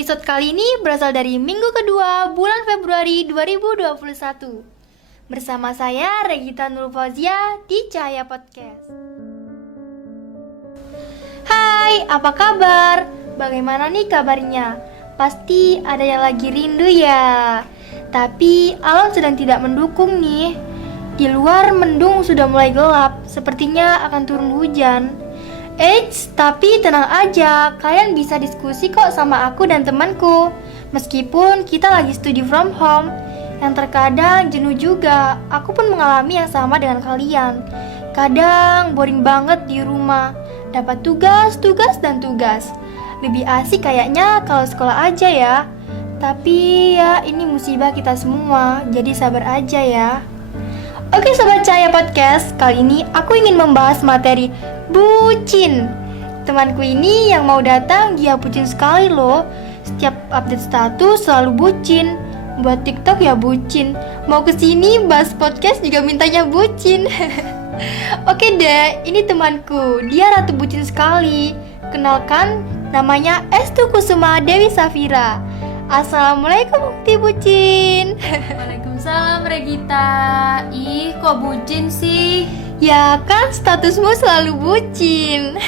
Episode kali ini berasal dari minggu kedua bulan Februari 2021. Bersama saya Regita Nurfauzia di Cahaya Podcast. Hai, apa kabar? Bagaimana nih kabarnya? Pasti ada yang lagi rindu ya. Tapi alam sedang tidak mendukung nih. Di luar mendung sudah mulai gelap, sepertinya akan turun hujan. Eits, tapi tenang aja, kalian bisa diskusi kok sama aku dan temanku. Meskipun kita lagi study from home, yang terkadang jenuh juga. Aku pun mengalami yang sama dengan kalian. Kadang boring banget di rumah, dapat tugas, dan tugas. Lebih asik kayaknya kalau sekolah aja ya. Tapi ya ini musibah kita semua, jadi sabar aja ya. Oke Sobat Cahaya Podcast, kali ini aku ingin membahas materi bucin. Temanku ini yang mau datang dia bucin sekali loh. Setiap update status selalu bucin. Buat TikTok ya bucin. Mau kesini bahas podcast juga mintanya bucin. Oke deh, ini temanku. Dia ratu bucin sekali. Kenalkan, namanya Estu Kusuma Dewi Safira. Assalamualaikum Bukti Bucin. Waalaikumsalam Regita. Ih, kok bucin sih? Ya kan statusmu selalu bucin.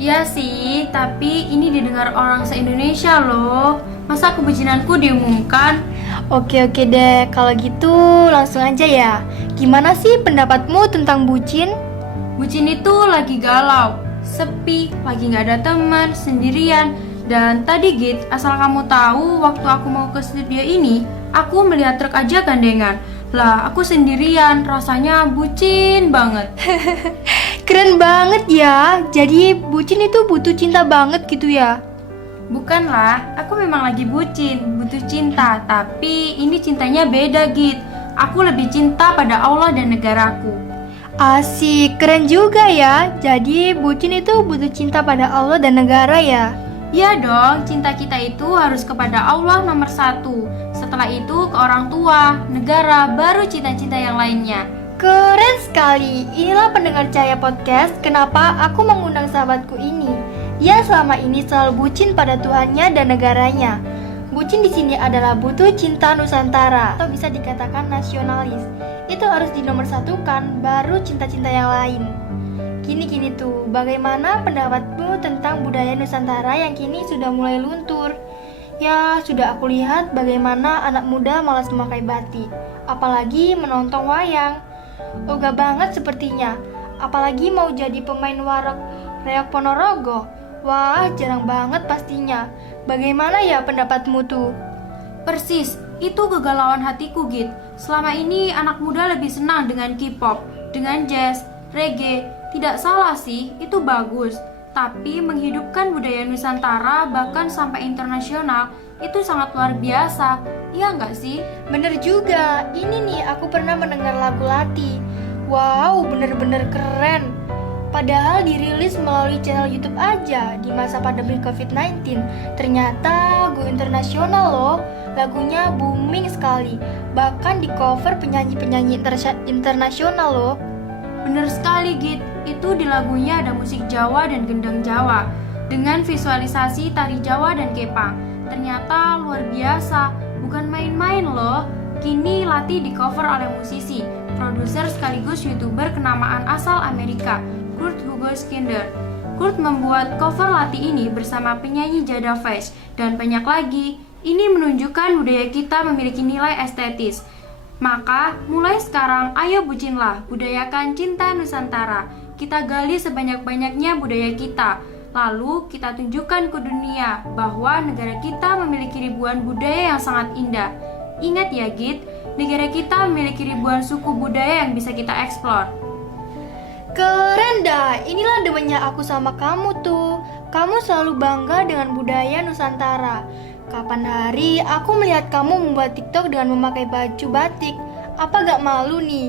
Iya sih, tapi ini didengar orang se-Indonesia loh. Masa kebucinanku diumumkan? Oke deh, kalau gitu langsung aja ya. Gimana sih pendapatmu tentang bucin? Bucin itu lagi galau, sepi, lagi gak ada teman, sendirian. Dan tadi Git, asal kamu tahu, waktu aku mau ke studio ini, aku melihat truk aja gandengan. Lah, aku sendirian, rasanya bucin banget. Keren banget ya. Jadi bucin itu butuh cinta banget gitu ya? Bukanlah, aku memang lagi bucin, butuh cinta. Tapi ini cintanya beda Git. Aku lebih cinta pada Allah dan negaraku. Asik, keren juga ya. Jadi bucin itu butuh cinta pada Allah dan negara ya? Ya dong, cinta kita itu harus kepada Allah nomor 1. Setelah itu ke orang tua, negara, baru cinta-cinta yang lainnya. Keren sekali. Inilah pendengar Cahaya Podcast. Kenapa aku mengundang sahabatku ini? Dia selama ini selalu bucin pada Tuhannya dan negaranya. Bucin di sini adalah butuh cinta Nusantara atau bisa dikatakan nasionalis. Itu harus dinomorsatukan, baru cinta-cinta yang lain. Gini tuh, bagaimana pendapatmu tentang budaya Nusantara yang kini sudah mulai luntur? Ya, sudah aku lihat bagaimana anak muda malas memakai batik, apalagi menonton wayang. Ogah banget sepertinya, apalagi mau jadi pemain warok reok Ponorogo. Wah, jarang banget pastinya. Bagaimana ya pendapatmu tuh? Persis, itu kegalauan hatiku Git. Selama ini anak muda lebih senang dengan K-pop, dengan jazz, reggae. Tidak salah sih, itu bagus. Tapi menghidupkan budaya Nusantara bahkan sampai internasional itu sangat luar biasa. Iya nggak sih? Bener juga, ini nih aku pernah mendengar lagu Lati. Wow, bener-bener keren. Padahal dirilis melalui channel YouTube aja di masa pandemi COVID-19. Ternyata go internasional loh. Lagunya booming sekali. Bahkan di cover penyanyi-penyanyi internasional loh. Bener sekali Git, itu di lagunya ada musik Jawa dan gendang Jawa dengan visualisasi tari Jawa dan kepang. Ternyata luar biasa, bukan main-main loh. Kini Lati di cover oleh musisi, produser sekaligus YouTuber kenamaan asal Amerika, Kurt Hugo Skinder. Kurt membuat cover Lati ini bersama penyanyi Jada Face dan banyak lagi. Ini menunjukkan budaya kita memiliki nilai estetis. Maka, mulai sekarang, ayo bucinlah, budayakan cinta Nusantara. Kita gali sebanyak-banyaknya budaya kita. Lalu, kita tunjukkan ke dunia bahwa negara kita memiliki ribuan budaya yang sangat indah. Ingat ya Git, negara kita memiliki ribuan suku budaya yang bisa kita eksplor. Keren dah, inilah demennya aku sama kamu tuh. Kamu selalu bangga dengan budaya Nusantara. Kapan hari aku melihat kamu membuat TikTok dengan memakai baju batik? Apa gak malu nih?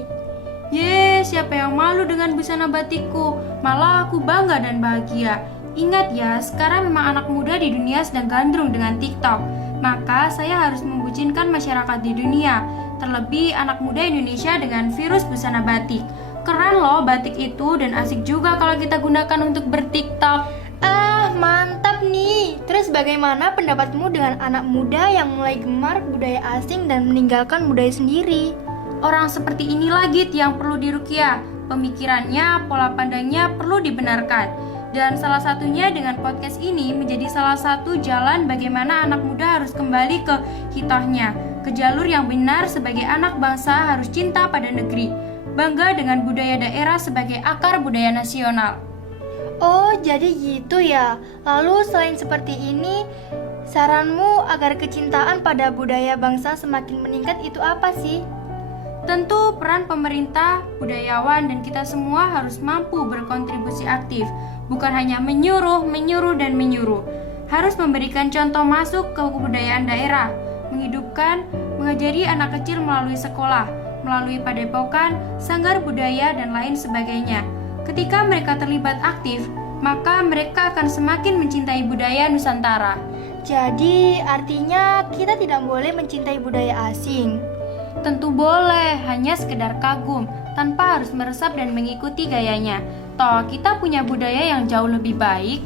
Siapa yang malu dengan busana batikku? Malah aku bangga dan bahagia. Ingat ya, sekarang memang anak muda di dunia sedang gandrung dengan TikTok. Maka saya harus membucinkan masyarakat di dunia. Terlebih anak muda Indonesia dengan virus busana batik. Keren loh batik itu dan asik juga kalau kita gunakan untuk bertiktok. Mantap nih. terus bagaimana pendapatmu dengan anak muda yang mulai gemar budaya asing dan meninggalkan budaya sendiri? Orang seperti inilah Git yang perlu diruqyah. Pemikirannya, pola pandangnya perlu dibenarkan. Dan salah satunya dengan podcast ini menjadi salah satu jalan bagaimana anak muda harus kembali ke hitohnya, ke jalur yang benar sebagai anak bangsa harus cinta pada negeri, bangga dengan budaya daerah sebagai akar budaya nasional. Oh, jadi gitu ya. Lalu selain seperti ini, saranmu agar kecintaan pada budaya bangsa semakin meningkat itu apa sih? Tentu peran pemerintah, budayawan, dan kita semua harus mampu berkontribusi aktif, bukan hanya menyuruh, dan menyuruh. Harus memberikan contoh masuk ke kebudayaan daerah, menghidupkan, mengajari anak kecil melalui sekolah, melalui padepokan, sanggar budaya, dan lain sebagainya. Ketika mereka terlibat aktif, maka mereka akan semakin mencintai budaya Nusantara. Jadi, artinya kita tidak boleh mencintai budaya asing. Tentu boleh, hanya sekedar kagum, tanpa harus meresap dan mengikuti gayanya. Toh, kita punya budaya yang jauh lebih baik.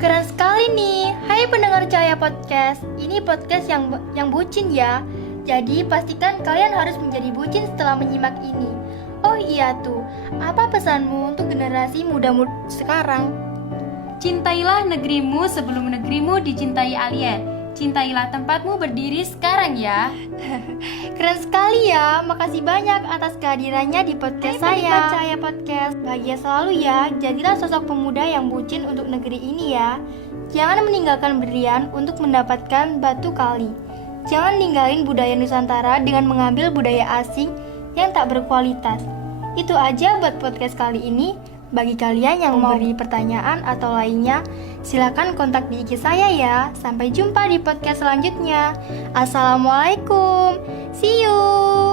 Keren sekali nih. Hai pendengar Cahaya Podcast. Ini podcast yang bucin ya. Jadi, pastikan kalian harus menjadi bucin setelah menyimak ini. Oh iya tuh, apa pesanmu untuk generasi muda sekarang? Cintailah negerimu sebelum negerimu dicintai alien. Cintailah tempatmu berdiri sekarang ya. Keren sekali ya, makasih banyak atas kehadirannya di podcast saya. Cahaya Podcast, bahagia selalu ya. Jadilah sosok pemuda yang bucin untuk negeri ini ya. Jangan meninggalkan berlian untuk mendapatkan batu kali. Jangan ninggalin budaya Nusantara dengan mengambil budaya asing yang tak berkualitas. Itu aja buat podcast kali ini. Bagi kalian yang mau beri pertanyaan atau lainnya, silakan kontak di IG saya ya. Sampai jumpa di podcast selanjutnya. Assalamualaikum. See you.